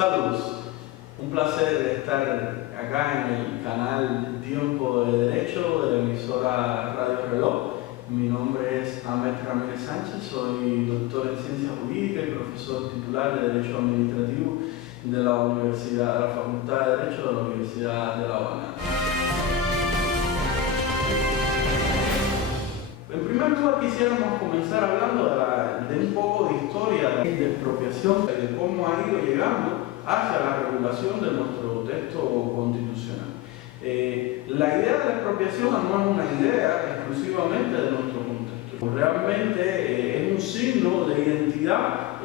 Saludos, un placer estar acá en el canal Tiempo de Derecho de la emisora Radio Reloj. Mi nombre es Ahmed Ramírez Sánchez, soy doctor en Ciencias Jurídicas y profesor titular de Derecho Administrativo de la Facultad de Derecho de la Universidad de La Habana. En primer lugar quisiéramos comenzar hablando de un poco de historia de expropiación, de cómo ha ido llegando hacia la regulación de nuestro texto constitucional. La idea de la expropiación no es una idea exclusivamente de nuestro contexto. Realmente es un signo de identidad,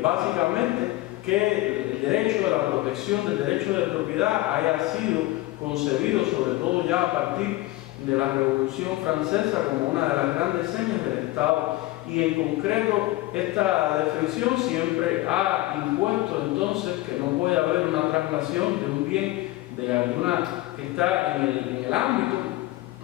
básicamente, que el derecho de la protección del derecho de propiedad haya sido concebido, sobre todo ya a partir de la Revolución Francesa, como una de las grandes señas del Estado, y en concreto esta definición siempre ha impuesto entonces que no puede haber una traslación de un bien de alguna que está en el ámbito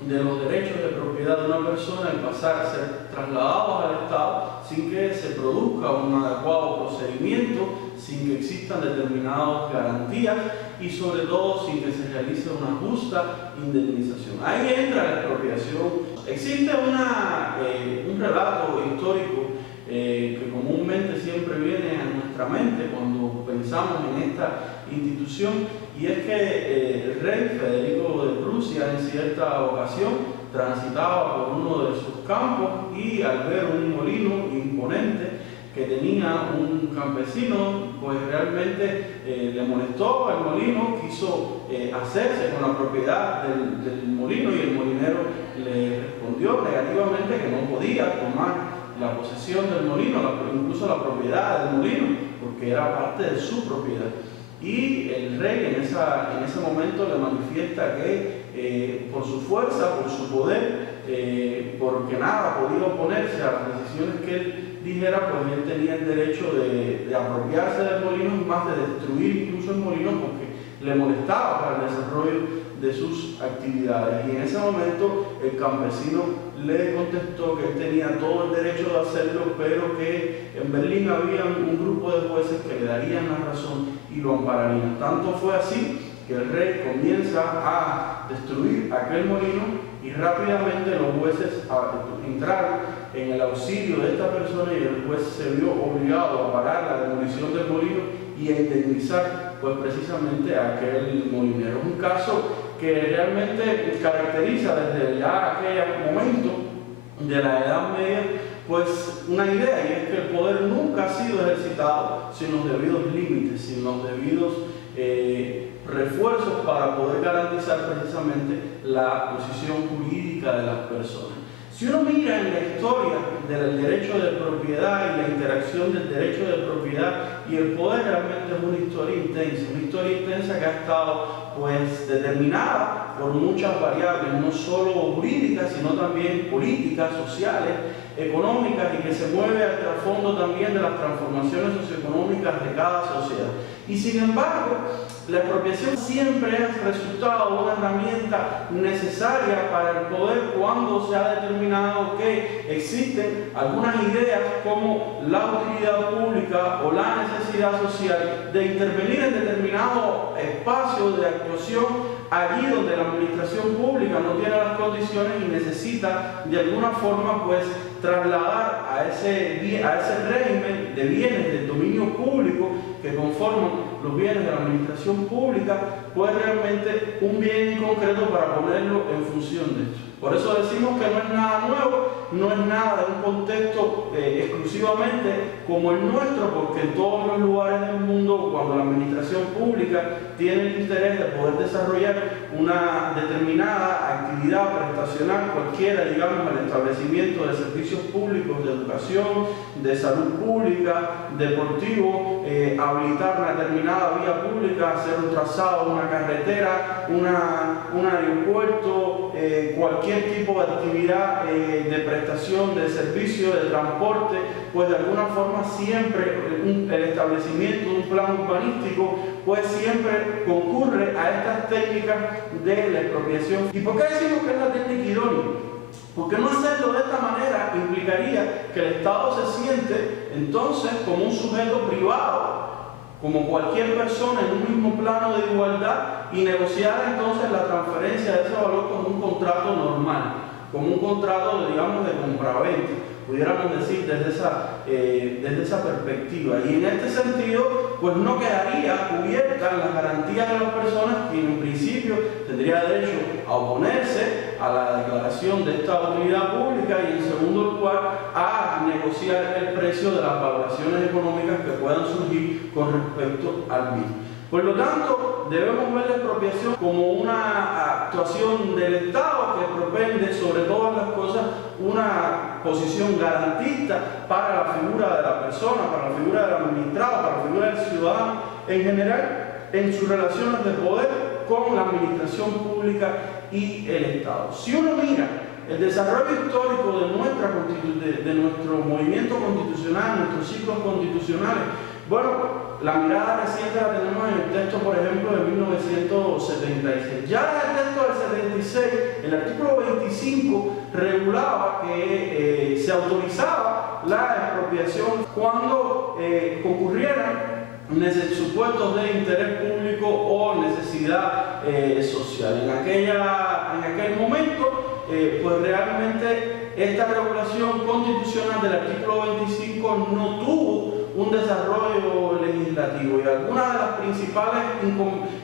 de los derechos de propiedad de una persona y pasar a ser trasladados al Estado sin que se produzca un adecuado procedimiento, sin que existan determinadas garantías y sobre todo sin que se realice una justa indemnización. Ahí entra la expropiación. Existe un relato histórico que comúnmente siempre viene a nuestra mente cuando pensamos en esta institución, y es que el rey Federico de Prusia en cierta ocasión transitaba por uno de sus campos y al ver un molino imponente que tenía un campesino, pues realmente le molestó al molino, quiso hacerse con la propiedad del molino, y el molinero le respondió negativamente que no podía tomar la posesión del molino, incluso la propiedad del molino, porque era parte de su propiedad. Y el rey en ese momento le manifiesta que por su fuerza, por su poder, porque nada podía oponerse a las decisiones que él dijera, pues él tenía el derecho de apropiarse del molino y más de destruir incluso el molino porque le molestaba para el desarrollo de sus actividades. Y en ese momento el campesino le contestó que él tenía todo el derecho de hacerlo, pero que en Berlín había un grupo de jueces que le darían la razón y lo ampararían. Tanto fue así que el rey comienza a destruir aquel molino y rápidamente los jueces entraron en el auxilio de esta persona, y el juez se vio obligado a parar la demolición del molino y a indemnizar pues precisamente a aquel molinero. Es un caso que realmente caracteriza desde ya aquel momento de la Edad Media pues una idea, y es que el poder nunca ha sido ejercitado sin los debidos límites, sin los debidos refuerzos para poder garantizar precisamente la posición jurídica de las personas. Si uno mira en la historia del derecho de propiedad y la interacción del derecho de propiedad y el poder, realmente es una historia intensa que ha estado pues determinada por muchas variables, no solo jurídicas, sino también políticas, sociales, económicas, y que se mueve al trasfondo también de las transformaciones socioeconómicas de cada sociedad. Y sin embargo, la expropiación siempre ha resultado una herramienta necesaria para el poder cuando se ha determinado que existen algunas ideas como la utilidad pública o la necesidad social de intervenir en determinado espacio de actuación allí donde la administración pública no tiene las condiciones y necesita de alguna forma pues trasladar a ese régimen de bienes del dominio público que conforman los bienes de la administración pública, pues realmente un bien en concreto para ponerlo en función de esto. Por eso decimos que no es nada nuevo, no es nada de un contexto exclusivamente como el nuestro, porque en todos los lugares del mundo, cuando la administración pública tiene el interés de poder desarrollar una determinada actividad prestacional, cualquiera, digamos, el establecimiento de servicios públicos, de educación, de salud pública, deportivo, habilitar una determinada vía pública, hacer un trazado, una carretera, un aeropuerto, cualquier tipo de actividad de prestación de servicio, de transporte, pues de alguna forma siempre el establecimiento de un plan urbanístico pues siempre concurre a estas técnicas de la expropiación. ¿Y por qué decimos que es la técnica idónea? Porque no hacerlo de esta manera implicaría que el Estado se siente entonces como un sujeto privado como cualquier persona en un mismo plano de igualdad y negociar entonces la transferencia de ese valor como un contrato normal, como un contrato, digamos, de compraventa, pudiéramos decir desde esa perspectiva. Y en este sentido, pues no quedaría cubierta las garantías de las personas que en principio tendría derecho a oponerse a la declaración de esta utilidad pública y en segundo lugar a negociar el precio de las valoraciones económicas que puedan surgir con respecto al bien. Por lo tanto, debemos ver la expropiación como una actuación del Estado que propende sobre todas las cosas una posición garantista para la figura de la persona, para la figura del administrado, para la figura del ciudadano en general en sus relaciones de poder con la administración pública y el Estado. Si uno mira el desarrollo histórico de nuestro movimiento constitucional, nuestros ciclos constitucionales, bueno, la mirada reciente la tenemos en el texto, por ejemplo, de 1976. Ya en el texto del 76, el artículo 25 regulaba que se autorizaba la expropiación cuando concurrieran supuestos de interés público o necesidad social. En aquel momento, pues realmente esta regulación constitucional del artículo 25 no tuvo un desarrollo legislativo y algunas de las principales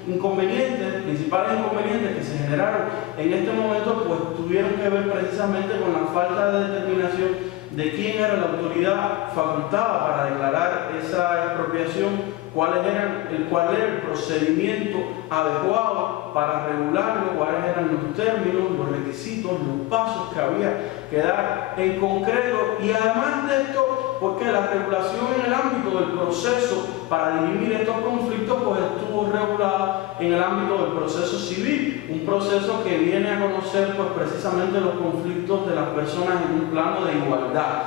inconvenientes que se generaron en este momento pues tuvieron que ver precisamente con la falta de determinación de quién era la autoridad facultada para declarar esa expropiación, cuál era el procedimiento adecuado para regularlo, cuáles eran los términos, los requisitos, los pasos que había que dar en concreto, y además de esto, porque la regulación en el ámbito del proceso para dirimir estos conflictos pues estuvo regulada en el ámbito del proceso civil, un proceso que viene a conocer pues precisamente los conflictos de las personas en un plano de igualdad.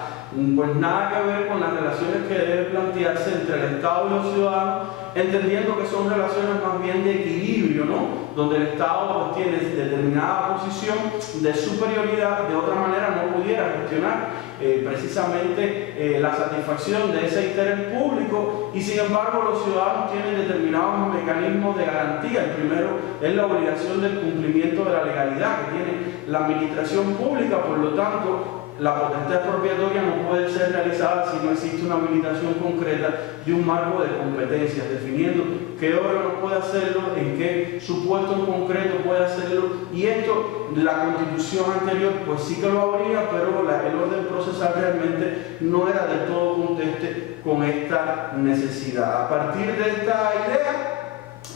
Pues nada que ver con las relaciones que debe plantearse entre el Estado y los ciudadanos, entendiendo que son relaciones más bien de equilibrio, ¿no? Donde el Estado pues tiene determinada posición de superioridad, de otra manera no pudiera gestionar precisamente la satisfacción de ese interés público, y sin embargo los ciudadanos tienen determinados mecanismos de garantía. El primero es la obligación del cumplimiento de la legalidad que tiene la administración pública, por lo tanto la potestad expropiatoria no puede ser realizada si no existe una habilitación concreta de un marco de competencias, definiendo qué órgano puede hacerlo, en qué supuesto en concreto puede hacerlo, y esto, la Constitución anterior, pues sí que lo habría, pero el orden procesal realmente no era del todo conteste con esta necesidad. A partir de esta idea,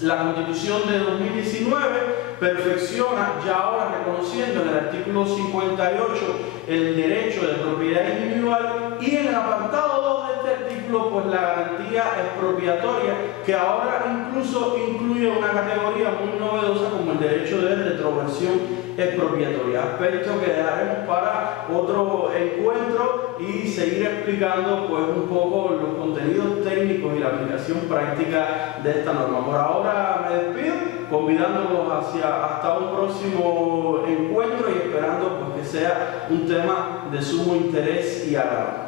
la Constitución de 2019 perfecciona, ya ahora reconociendo en el artículo 58 el derecho de propiedad individual, y en el apartado 2 de este artículo pues la garantía expropiatoria, que ahora incluso incluye una categoría muy novedosa como el derecho de retroversión expropiatoria, aspecto que dejaremos para otro encuentro y seguir explicando pues un poco los contenidos técnicos y la aplicación práctica de esta norma. Por ahora me despido, convidándolos hasta un próximo encuentro y esperando pues que sea un tema de sumo interés y agrado.